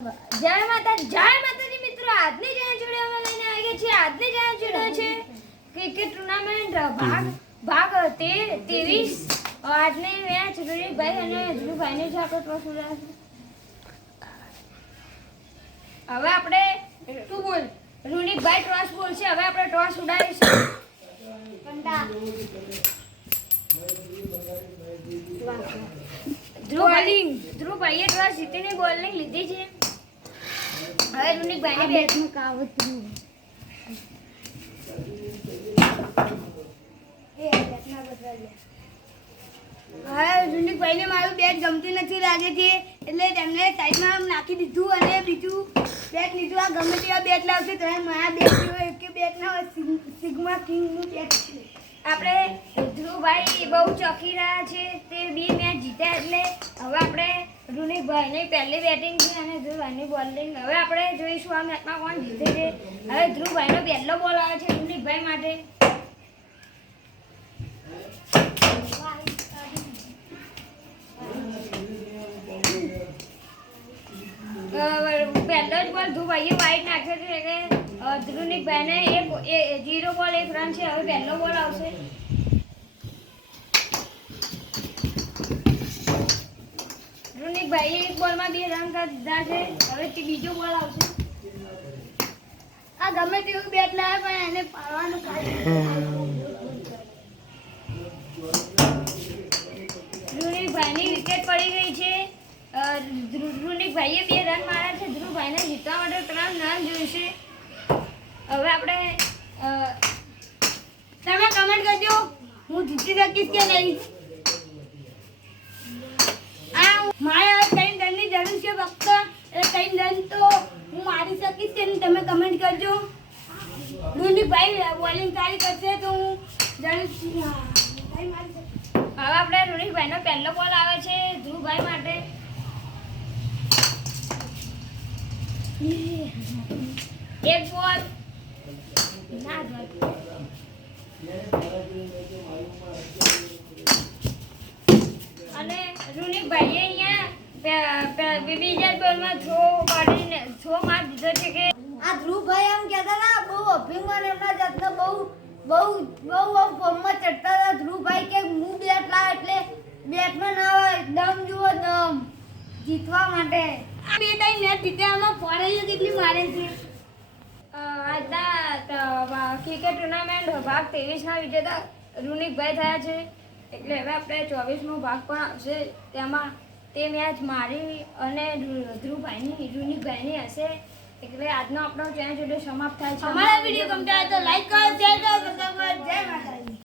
જય માતાજી મિત્રો, આજની જણા જોડે અમે લઈને આવી ગયા છીએ. આજની જણા જોડે છે ક્રિકેટ ટુર્નામેન્ટ ભાગ 23. આજની મેચ રૂનીકભાઈ અને ધ્રુવભાઈની છે. આપણે ટોસ ઉડાડશું. હવે આપણે તું બોલ. રૂનીકભાઈ ટોસ બોલશે. હવે આપણે ટોસ ઉડાડીશું. ધ્રુવભાઈએ ટોસ જીતીને બોલિંગ લીધી છે. હવે રૂનીકભાઈની બેટમાં કાવતરું હા, રૂનીકભાઈને મારું બેટ ગમતું નથી લાગે છે એટલે તેમને સાઈડમાં નાખી દીધું અને બીજું બેટ લીધું. આ ગમે તેવા બેટ લાવશે તો મારા બેટ જેવો એક બેટ ના હોય. સિગ્મા કિંગનું બેટ છે. આપણે ધ્રુવભાઈ બહુ ચોકી રહ્યા છે. તે 2 મેચ જીત્યા એટલે હવે આપણે રૂનીકભાઈની પહેલી બેટિંગ છે અને ધ્રુવભાઈની બોલિંગ. હવે આપણે જોઈશું આ મેચમાં કોણ જીતે છે. હવે ધ્રુવભાઈનો પહેલો બોલ આવે છે રૂનીકભાઈ માટે. પહેલો જ બોલ ધ્રુવભાઈએ વાઇડ નાખ્યો છે કે રૂનીકભાઈને 0 બોલ 1 રન છે. હવે પહેલો બોલ આવશે. રૂનીકભાઈએ 1 બોલમાં 2 રન કરી દીધા છે. હવે બીજો બોલ આવશે. આ ગમે તેવું બેટ લાવે પણ એને પાડવાનું રૂનીકભાઈની વિકેટ પડી ગઈ છે. રૂનીકભાઈએ 2 રન માર્યા છે. ધ્રુવભાઈને જીતવા માટે 3 રન જોઈશે. હવે આપણે તમે કમેન્ટ કરજો હું જીતી શકીશ કે નહીં. મારે 3 રનની જરૂર છે ફક્ત. એ 3 રન તો હું મારી શકીશ કે નહીં તમે કમેન્ટ કરજો. રૂનીકભાઈ બોલિંગ સારી કરશે તો હું જરૂરથી મારી શકીશ. હવે આપણે રૂનીકભાઈનો પહેલો બોલ આવે છે ધ્રુવભાઈ માટે. 1 બોલ ના અને રૂનીકભાઈએ અહીંયા બીજા બોલમાં થ્રો માર દીધો છે કે આ ધ્રુવભાઈ એમ કહેતા હતા બહુ અભિમાન એમના જાતનો બહુ ફોર્મમાં ચડતા હતા. ધ્રુવભાઈ કે હું બેટ લાવ એટલે બેટમાં ના હોય દમ જુઓ દમ જીતવા માટે. આ બે ટાઈમ મેચ જીતવામાં ફોરેજો કેટલી મારે છે. આજના ક્રિકેટ ટુર્નામેન્ટ ભાગ 23ના વિજેતા રૂનીકભાઈ થયા છે. એટલે હવે આપણે 24મો ભાગ પણ આવશે. તેમાં તે મેચ મારી અને રૂનીકભાઈની હશે. એટલે આજનો આપણો ચેનલ જોડે સમાપ્ત થાય છે. અમારા વિડીયો ગમતા હોય તો લાઈક કરો,